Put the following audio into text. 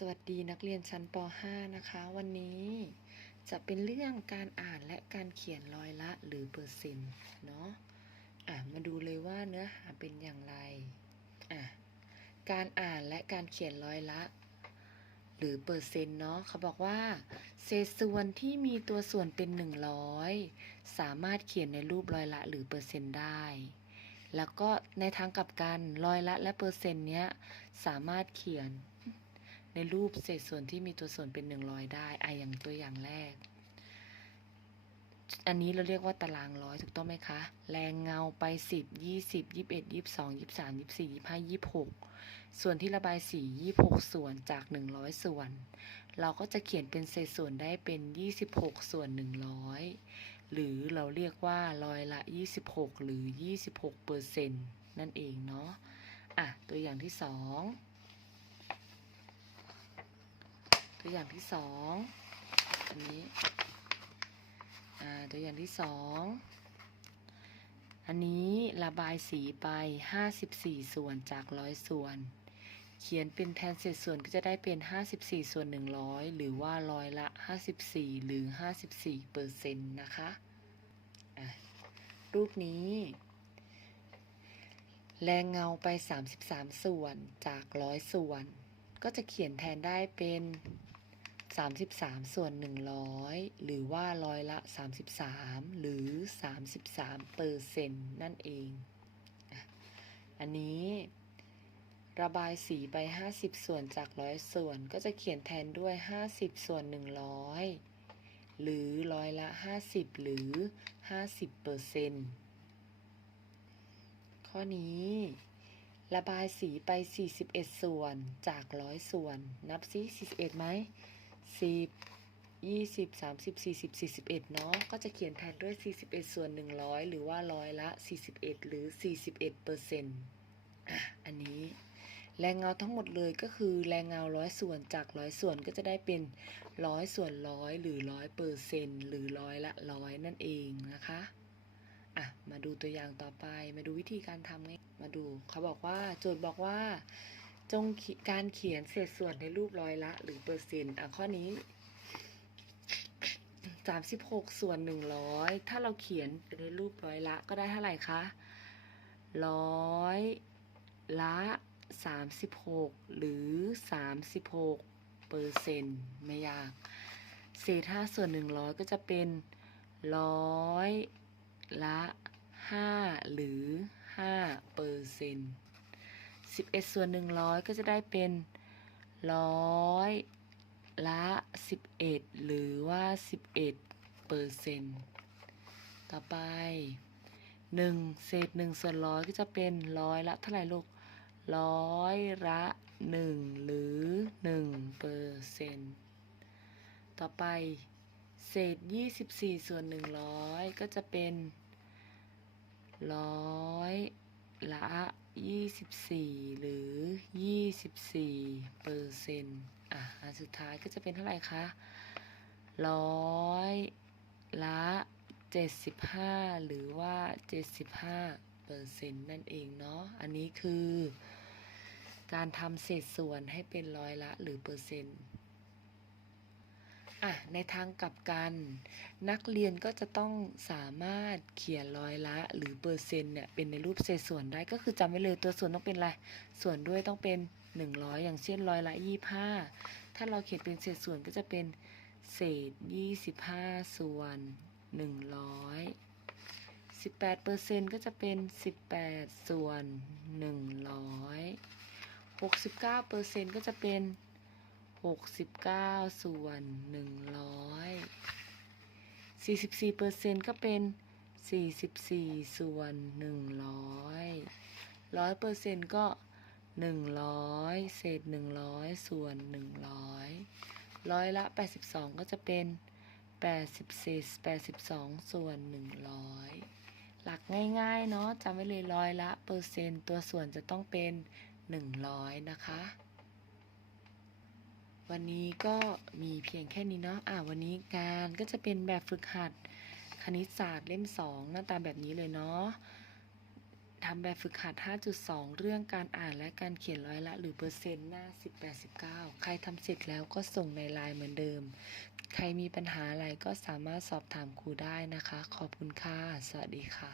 สวัสดีนักเรียนชั้นป .5 นะคะ วันนี้จะเป็นเรื่องการอ่านและการเขียนร้อยละหรือเปอร์เซ็นต์เนาะอะมาดูเลยว่าเนื้อหาเป็นอย่างไรอะการอ่านและการเขียนร้อยละ หรือเปอร์เซ็นต์เนาะเขาบอกว่า เศษส่วนที่มีตัวส่วนเป็น 100 สามารถเขียนในรูปร้อยละหรือเปอร์เซ็นต์ได้แล้วก็ในทางกลับกันร้อยละและเปอร์เซ็นต์เนี้ยสามารถเขียน ในรูปเศษส่วนที่มีตัวส่วนเป็น 100 ได้ไออย่างตัวอย่างแรก อันนี้เราเรียกว่าตารางร้อยถูกต้องไหมคะ แรงเงาไป 10 20 21 22 23 24 25 26 ส่วนที่ระบายสี 26 ส่วนจาก 100 ส่วน เราก็จะเขียนเป็นเศษส่วนได้เป็น 26 ส่วน 100 หรือเราเรียกว่าร้อยละ 26 หรือ 26เปอร์เซ็นต์นั่นเองเนาะอะตัวอย่างที่ 2 ตัวอย่างที่สองอันนี้ตัวอย่างที่สองอันนี้ระบายสีไป 54 ส่วนจากร้อยส่วน เขียนเป็นแทนเศษส่วนก็จะได้เป็น 54 ส่วน 100 หรือว่าร้อยละ 54 หรือ 54เปอร์เซ็นต์นะคะะรูปนี้ แรงเงาไป 33 ส่วนจากร้อยส่วน ก็จะเขียนแทนได้เป็น 33 ส่วน 100 หรือว่าร้อยละ 33 หรือ 33เปอร์เซ็นต์นั่นเอง อันนี้ระบายสีไป 50 ส่วนจากร้อยส่วนก็จะเขียนแทนด้วย 50 ส่วน 100 หรือร้อยละ 50 หรือ 50เปอร์เซ็นต์ข้อนี้ ระบายสีไป 41 ส่วนจากร้อยส่วน นับซิ41ไหม 10 20 30 40 41เนาะก็จะเขียนแทนด้วย41ส่วน100หรือว่าร้อยละ41หรือ41เปอร์เซ็นต์อะอันนี้ แรงเงาทั้งหมดเลยก็คือแรงเงาร้อยส่วนจากร้อยส่วนก็จะได้เป็นร้อยส่วนร้อยหรือร้อยเปอร์เซ็นต์หรือร้อยละร้อยนั่นเองนะคะอะมาดูตัวอย่างต่อไปมาดูวิธีการทำไงมาดูเขาบอกว่าโจทย์บอกว่า จงการเขียนเศษส่วนในรูปร้อยละ หรือเปอร์เซ็นต์อะข้อนี้36ส่วน100ถ้าเราเขียนในรูปร้อยละก็ได้เท่าไหร่คะร้อยละ36หกหรือ36เปอร์เซ็นต์ไม่ยากเศษ5ส่วน100ก็จะเป็นร้อยละห้าหรือห้าเปอร์เซ็นต์ สิบเอ็ดส่วนหนึ่งร้อยก็จะได้เป็นร้อยละสิบเอ็ดหรือว่าสิบเอ็ดเปอร์เซ็นต์ต่อไปหนึ่งเศษหนึ่งส่วนร้อยก็จะเป็นร้อยละเท่าไหร่ลูกร้อยละหนึ่งหรือหนึ่งเปอร์เซ็นต์ต่อไป เศษ 24 ส่วน 100 ก็จะเป็นร้อยละ 24 หรือ 24เปอร์เซ็นต์อะอันสุดท้ายก็จะเป็นเท่าไหร่คะร้อยละ 75 หรือว่า 75เปอร์เซ็นต์นั่นเองเนาะอันนี้คือ การทำเศษส่วนให้เป็นร้อยละหรือเปอร์เซ็นต์ อะในทางกลับกัน นักเรียนก็จะต้องสามารถเขียนร้อยละ หรือเปอร์เซ็นต์เนี่ยเป็นในรูปเศษส่วนได้ก็คือจำไว้เลยตัวส่วนต้องเป็นอะไรส่วนด้วยต้องเป็น 100 อย่างเช่นร้อยละ 25 ถ้าเราเขียนเป็นเศษส่วนก็จะเป็นเศษ 25 ส่วน 100 18เปอร์เซ็นต์ก็จะเป็น 18 ส่วน 100 69เปอร์เซ็น ต์ก็จะเป็น69ส่วน100 44เปอร์เซ็นต์ก็เป็น44ส่วน100 100เปอร์เซ็นต์ก็100เศษ100ส่วน100ร้อยละ82ก็จะเป็น80เศษ82ส่วน100หลักง่ายๆเนาะจำไว้เลยร้อยละเปอร์เซ็นต์ตัวส่วนจะต้องเป็น100นะคะ วันนี้ก็มีเพียงแค่นี้เนาะ อ่า วันนี้งานก็จะเป็นแบบฝึกหัดคณิตศาสตร์เล่มสองหน้าตาแบบนี้เลยเนาะทำแบบฝึกหัด 5.2 เรื่องการอ่านและการเขียนร้อยละ หรือเปอร์เซ็นต์หน้า18-19ใครทำเสร็จแล้วก็ส่งในไลน์เหมือนเดิม ใครมีปัญหาอะไรก็สามารถสอบถามครูได้นะคะ ขอบคุณค่ะ สวัสดีค่ะ